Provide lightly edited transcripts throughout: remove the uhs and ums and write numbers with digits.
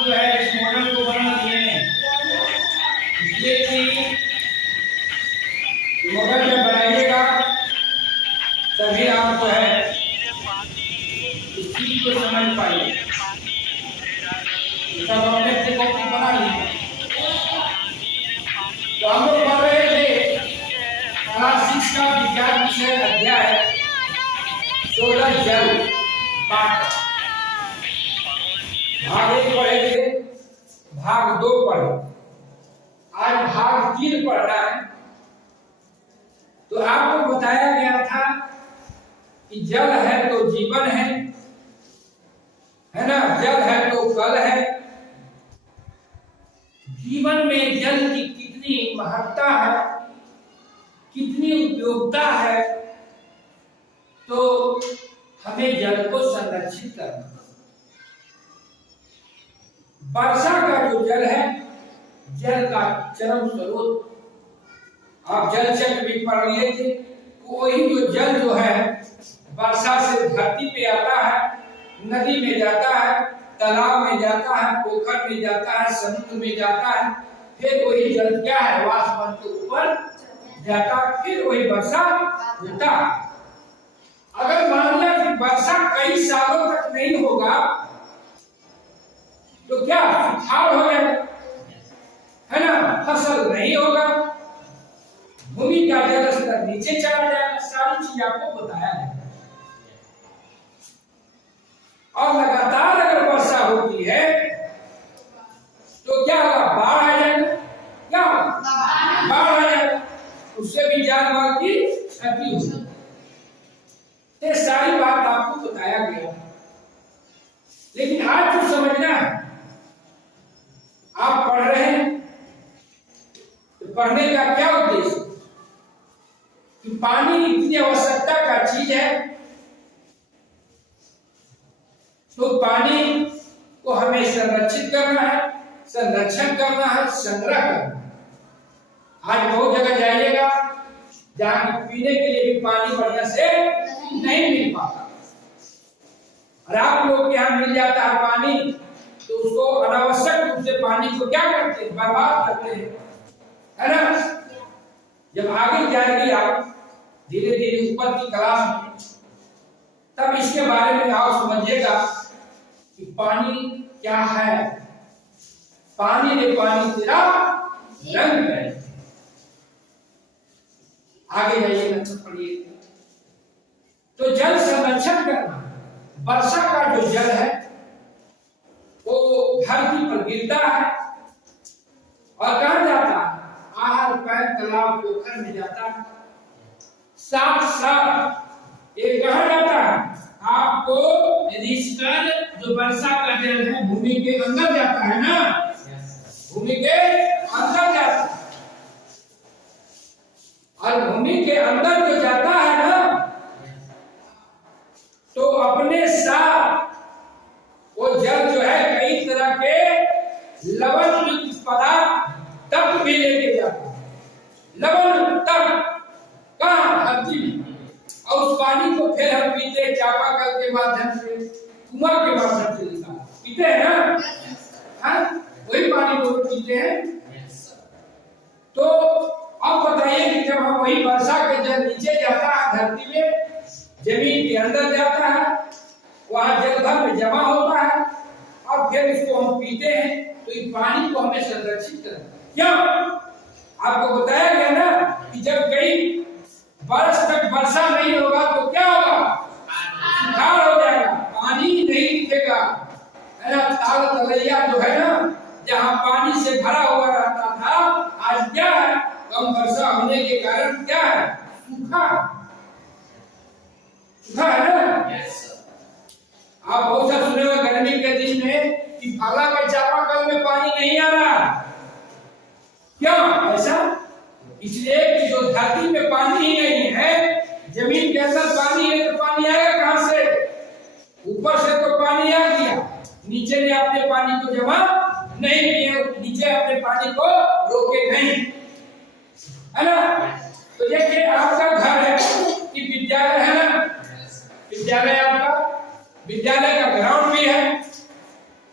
लोग जो है इस मॉडल को बना दिए हैं, इसलिए कि मॉडल जब बनाइएगा तभी आप जो है इस चीज को समझ पाइए। तब हमने अपनी कॉपी बना ली। तो हम लोग पढ़ रहे थे क्लास 6 का विज्ञान विषय अध्याय 16 जल पाठ। भाग 1 पढ़े थे, भाग 2 पढ़े, आज भाग 3 पढ़ना है। तो आपको बताया गया था कि जल है तो जीवन है ना, जल है तो कल है। जीवन में जल की कितनी महत्ता है, कितनी उपयोगिता है, तो हमें जल को संरक्षित करना। वर्षा का जो जल है, जल का चरम स्रोत, आप जल चक्र भी पढ़ लिए थे। वही जो जल जो है वर्षा से धरती पे आता है, नदी में जाता है, तालाब में जाता है, पोखर में जाता है, समुद्र में जाता है, फिर वही जल क्या है आसमान के ऊपर जाता है, फिर वही वर्षा होता है। अगर मान लिया कि वर्षा कई सालों तक नहीं होगा तो क्या सुखाड़ हो जाएगा, है ना, फसल नहीं होगा, भूमि का जल स्तर नीचे चला जाएगा। सारी चीज आपको बताया है। और लगातार अगर वर्षा होती है तो क्या होगा, बाढ़ आ जाएगा, क्या बाढ़ आ जाएगा, उससे भी जान माल की क्षति होगी। ये सारी बात आपको बताया गया। लेकिन आज जो समझना है, आप पढ़ रहे हैं तो पढ़ने का क्या उद्देश्य कि पानी इतनी आवश्यकता का चीज है, तो पानी को हमें संरक्षित करना है, संरक्षण करना है, संग्रह करना है। आज बहुत जगह जाइएगा जहां पीने के लिए भी पानी बढ़िया से नहीं मिल पाता, और आप लोग के यहाँ मिल जाता है पानी तो उसको अनावश्यक रूप से पानी को क्या करते हैं, बर्बाद करते हैं, है ना। जब आगे जाएंगे आप धीरे धीरे ऊपर की क्लास में, तब इसके बारे में आप समझिएगा कि पानी क्या है। पानी रे पानी तेरा रंग है। आगे जाइएगा तो पढ़िए। तो जल संरक्षण करना, वर्षा का जो जल है वो धरती पर गिरता है और कहां जाता है, आहर पैर तालाब पोखर में जाता है। साथ साथ ये कहां जाता है, आपको रिश्तर जो वर्षा का जल है भूमि के अंदर जाता है ना, भूमि के अंदर जाता है। और भूमि के अंदर जो जाता है ना, तो अपने साथ वो जल जो है कई तरह के लवण युक्त पदार्थ तक भी लेके जाता है। लवण तक कहां, धरती में। और उस पानी को फिर हम पीते हैं चापाकल के माध्यम से, कुआं के माध्यम से पीते हैं ना, हाँ, वही पानी को पीते हैं। तो अब बताइए कि जब हम वही वर्षा के जल नीचे जाता है धरती में, जमीन के अंदर जाता है, वहां जलभर में जमा होता है, और फिर इसको हम पीते हैं, तो इस पानी को हमें संरक्षित करना। क्यों? आपको बताया गया ना कि जब कई वर्ष तक वर्षा नहीं होगा तो क्या होगा, सुखाड़ हो जाएगा, पानी नहीं दिखेगा, है ना। ताल तलैया जो है ना, जहां पानी से भरा हुआ रहता था, आज क्या है, कम वर्षा होने के कारण क्या है, सूखा, सूखा है ना। आप बहुत सा सुने होंगे गर्मी के दिन में कि फला के चापाकल में पानी नहीं आ रहा। क्यों ऐसा? इसलिए कि जो धरती में पानी ही नहीं है, जमीन के अंदर पानी है, तो पानी आएगा कहां से? ऊपर से तो पानी आ गया, नीचे ने अपने पानी को जमा नहीं किया, नीचे अपने पानी को रोके नहीं, है ना। तो देखिए आपका घर है कि विद्यालय है ना, विद्यालय आपका, विद्यालय का ग्राउंड भी है।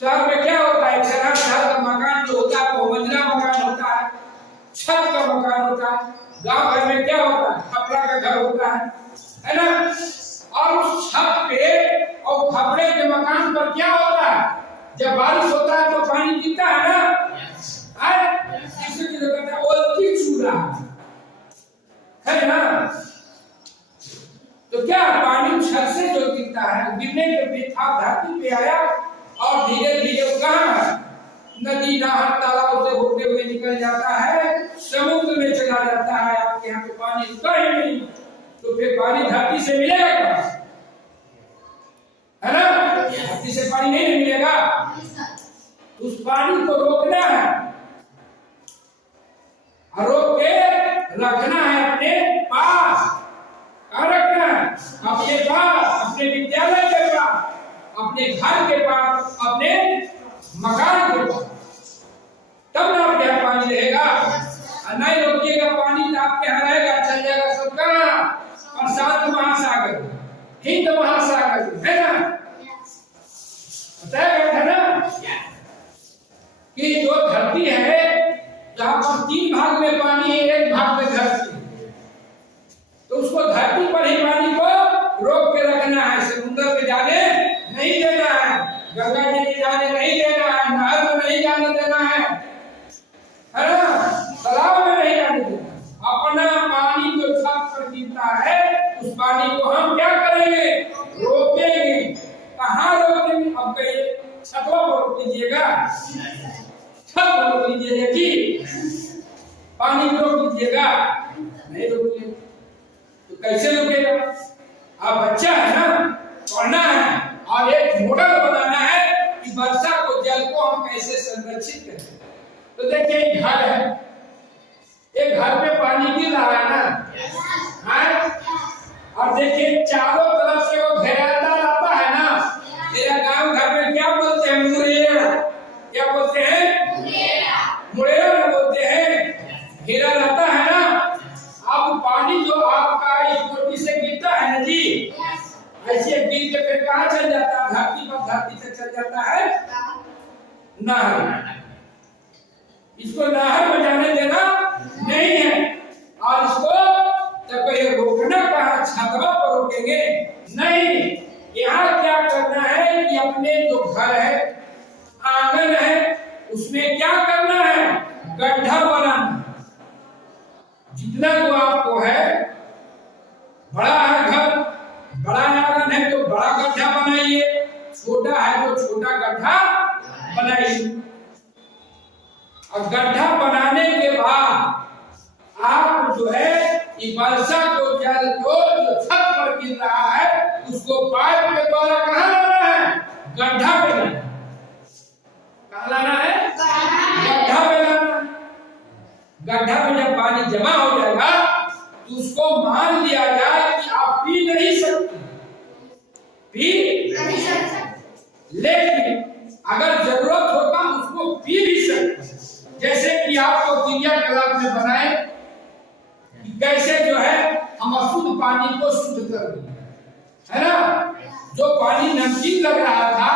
शहर में क्या होता है, बारिश होता है तो पानी गिरता है ना, इसलिए कहते हैं ओलती छू रहा है ना। तो क्या पानी छत से जो गिरता है, गिरने के बेथाप धरती पे आया और धीरे धीरे कहाँ है, नदी नहर तालाब से होते हुए निकल जाता है, समुद्र में चला जाता है। आपके यहाँ तो पानी कहीं नहीं, तो फिर पानी धरती से मिलेगा क्या, है ना? धरती से पानी नहीं मिलेगा। उस पानी को रोकना है और रोक के रखना है अपने पास। कहाँ रखना है? अपने पास, अपने विद्यालय के पास, अपने घर के पास, अपने मकान के पास, तब ना आपके यहाँ पानी रहेगा। नहीं रोकिएगा पानी तो आपके यहाँ रहेगा, चल जाएगा सब कहाँ, प्रशांत महासागर, हिंद महासागर, है ना? बताया है ना कि जो धरती है, जहाँ पर 3 भाग में पानी है, 1 भाग में धरती, तो उसको धरती पर ही पानी को रोक के रखना है। समुद्र में जाने नहीं देना है, गंगा जी में जाने नहीं देना है, नहर में नहीं जाने देना है ना, तालाब में नहीं जाने देना। अपना पानी जो छत पर गिरता है, उस पानी को हम क्या करेंगे, रोकेंगे। कहाँ रोकेंगे? अब कहीं छतों पर रोक लीजिएगा, छत पर रोक लीजिएगा जी, पानी को रोक लीजिएगा, नहीं रोकिए तो कैसे रोकेगा? आप बच्चा है ना, पढ़ना है और एक मॉडल बनाना है कि वर्षा को, जल को हम कैसे संरक्षित करें। तो देखिए एक घर है, एक घर पे पानी गिर रहा है ना, और देखिए चारों तरफ से वो घेराता रहता है ना। मेरा गांव घर में क्या बोलते हैं, मुड़ेरा, क्या बोलते हैं, मुड़ेरा बोलते हैं, घेरा रहता है ना। अब पानी जो आपका इस कोटी से गिरता है ना जी, ऐसे गिर के फिर कहाँ चल जाता है, धरती पर, धरती से चल जाता है नहर। इसको नहर में जाने देना नहीं है, और इसको जब ये रोकना कहाँ, छतवा पर रोकेंगे नहीं। यहाँ क्या करना है कि अपने जो घर है, आंगन है, उसमें क्या करना है, गड्ढा बनाना। जितना जो आपको है, बड़ा है घर, बड़ा आंगन है तो बड़ा गड्ढा बनाइए, छोटा है तो छोटा गड्ढा बनाइए। और गड्ढा बनाने के बाद आप जो है वर्षा को जल को जो छत पर गिर रहा है, उसको पाइप के द्वारा कहाँ लाना है, गड्ढा पे लाना है। कहाँ लाना है, गड्ढा पे लाना है। गड्ढा में जब पानी जमा हो जाएगा तो उसको मान लिया जाए कि आप पी नहीं सकते, लेकिन अगर जरूरत होता उसको पी भी सकते। जैसे कि आपको क्रियाकलाप में बनाए कि कैसे जो है हम अशुद्ध पानी को शुद्ध कर दें, है ना। जो पानी नमकीन लग रहा था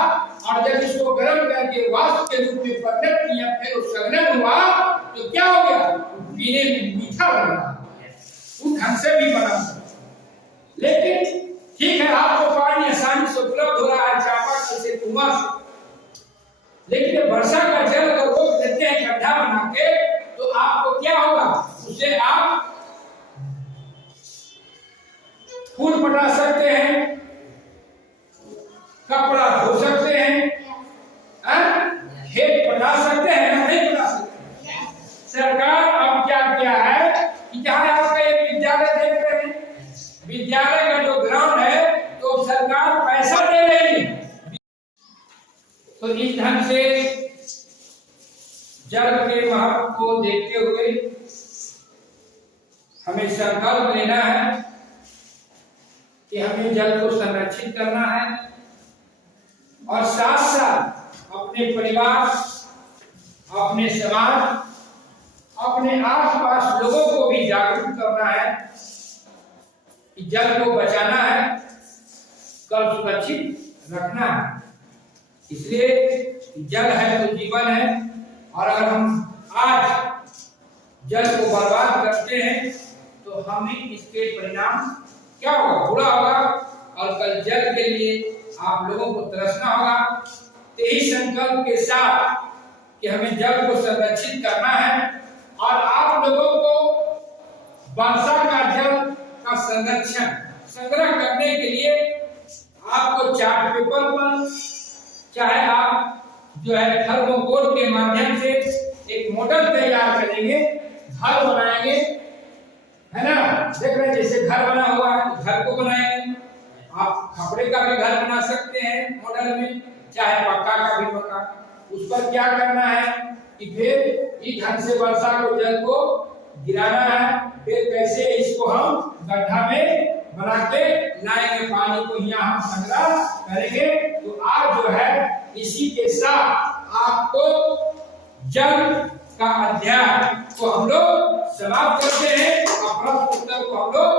और जब इसको गर्म करके वाष्प के रूप में परिणत किया, फिर वो संघनन हुआ तो क्या हो गया, पीने में मीठा लग रहा है। उस ढंग से भी बना सकते। लेकिन ठीक है, आपको पानी आसानी से उपलब्ध हो रहा है, चापाकल से, कुआं से, लेकिन वर्षा का जल अगर रोक देते हैं गड्ढा बना के, तो आपको क्या होगा, उससे आप फूल पटा सकते हैं, कपड़ा धो सकते हैं, खेत पटा सकते हैं, नहीं पटा सकते। सरकार अब क्या किया है कि जहां आपका एक विद्यालय देख रहे हैं, विद्यालय का जो ग्राउंड है तो सरकार पैसा दे रही है। तो इस ढंग से जल के महत्व को देखते हुए हमें संकल्प लेना है कि हमें जल को संरक्षित करना है और साथ साथ अपने परिवार, अपने समाज, अपने आसपास लोगों को भी जागरूक करना है कि जल को बचाना है, कल सुरक्षित रखना है। इसलिए जल है तो जीवन है, और अगर हम आज जल को बर्बाद करते हैं तो हमें इसके परिणाम क्या होगा, बुरा होगा। और कल जल के लिए आप लोगों को तरसना होगा, यही संकल्प के साथ कि हमें जल को संरक्षित करना है और आप लोगों को वर्षा का जल का संरक्षण संग्रह करने के लिए आपको चार्ट पेपर पर चाहे आप जो है थर्मोकोल के माध्यम से एक मॉडल तैयार करेंगे, घर बनाएंगे, है ना। देख रहे हैं जैसे घर बना हुआ है, घर को बनाएंगे। आप खपड़े का भी घर बना सकते हैं मॉडल में, चाहे पक्का का भी पक्का। उस पर क्या करना है कि फिर इस ढंग से वर्षा को जल को गिराना है, फिर कैसे इसको हम गड्ढा में बना के लाएंगे, पानी को यहाँ हम संग्रह करेंगे। तो आज जो है इसी के साथ आपको जल का अध्याय को हम लोग समाप्त करते हैं और प्रश्न उत्तर को हम लोग